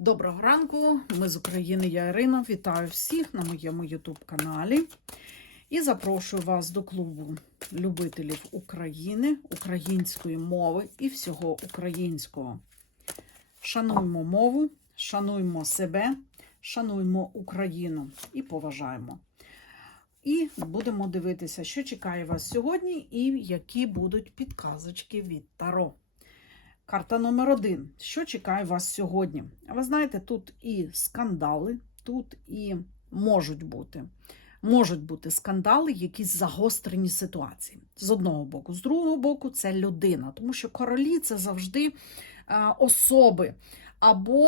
Доброго ранку, ми з України, я Ірина. Вітаю всіх на моєму YouTube-каналі і запрошую вас до клубу любителів України, української мови і всього українського. Шануймо мову, шануймо себе, шануймо Україну і поважаємо. І будемо дивитися, що чекає вас сьогодні, і які будуть підказочки від Таро. Карта номер один. Що чекає вас сьогодні? Ви знаєте, тут і скандали, тут і можуть бути. Можуть бути скандали, якісь загострені ситуації. З одного боку, з другого боку, це людина, тому що королі це завжди е, особи або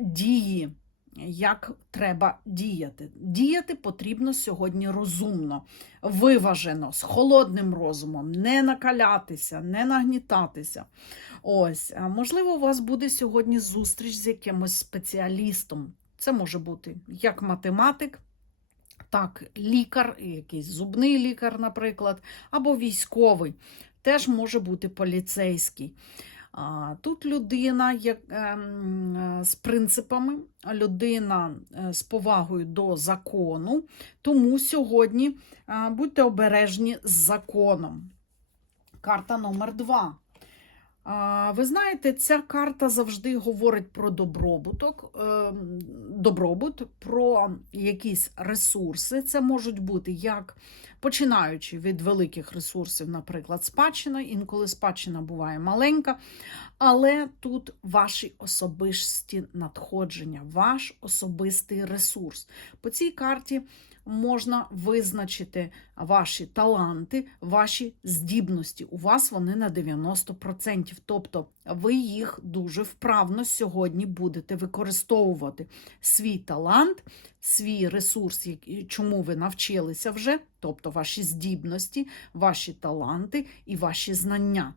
дії, як треба діяти. Діяти потрібно сьогодні розумно, виважено, з холодним розумом, не накалятися, не нагнітатися. Ось, можливо, у вас буде сьогодні зустріч з якимось спеціалістом. Це може бути як математик, так, лікар, якийсь зубний лікар, наприклад, або військовий. Теж може бути поліцейський. Тут людина ем, е, з принципами, людина е, з повагою до закону, тому сьогодні е, будьте обережні з законом. Карта номер два. Ви знаєте, ця карта завжди говорить про добробуток, е, добробут, про якісь ресурси. Це можуть бути як починаючи від великих ресурсів, наприклад, спадщина. Інколи спадщина буває маленька, але тут ваші особисті надходження, ваш особистий ресурс. По цій карті можна визначити ваші таланти, ваші здібності. У вас вони на 90%. Тобто ви їх дуже вправно сьогодні будете використовувати. Свій талант, свій ресурс, чому ви навчилися вже, тобто ваші здібності, ваші таланти і ваші знання.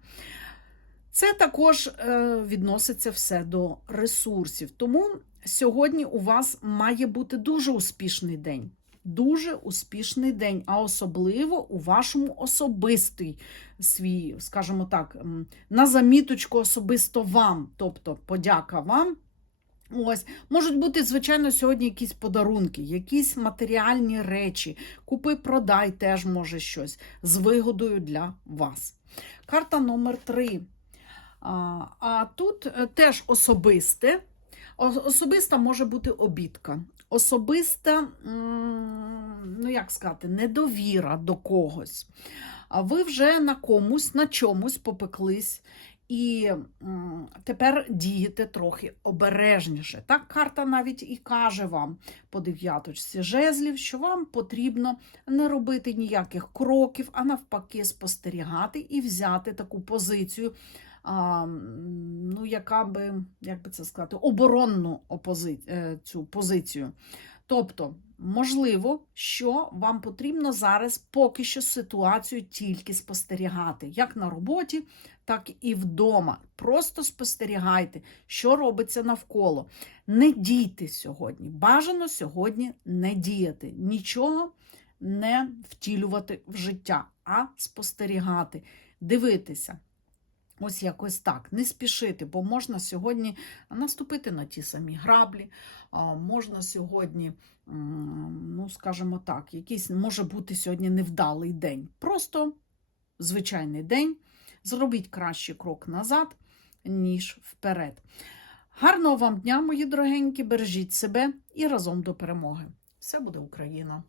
Це також е, відноситься все до ресурсів. Тому сьогодні у вас має бути дуже успішний день. Дуже успішний день, а особливо у вашому особистий свій, скажімо так, на заміточку особисто вам, тобто подяка вам. Ось, можуть бути, звичайно, сьогодні якісь подарунки, якісь матеріальні речі. Купи-продай теж може щось з вигодою для вас. Карта номер три. А, а тут е, теж особисте. Особиста може бути обідка. Особиста, ну як сказати, недовіра до когось. А ви вже на комусь, на чомусь попеклись. І тепер дієте трохи обережніше. Так, карта навіть і каже вам по дев'яточці жезлів, що вам потрібно не робити ніяких кроків, а навпаки, спостерігати і взяти таку позицію, а, ну, яка би, як би це сказати, оборонну опози... е, цю позицію. Тобто, можливо, що вам потрібно зараз поки що ситуацію тільки спостерігати, як на роботі, так і вдома. Просто спостерігайте, що робиться навколо. Не дійте сьогодні. Бажано сьогодні не діяти, нічого не втілювати в життя, а спостерігати, дивитися. Ось якось так, не спішити, бо можна сьогодні наступити на ті самі граблі, можна сьогодні, ну скажімо так, якийсь може бути сьогодні невдалий день. Просто звичайний день. Зробіть кращий крок назад, ніж вперед. Гарного вам дня, мої дорогенькі, бережіть себе і разом до перемоги. Все буде Україна!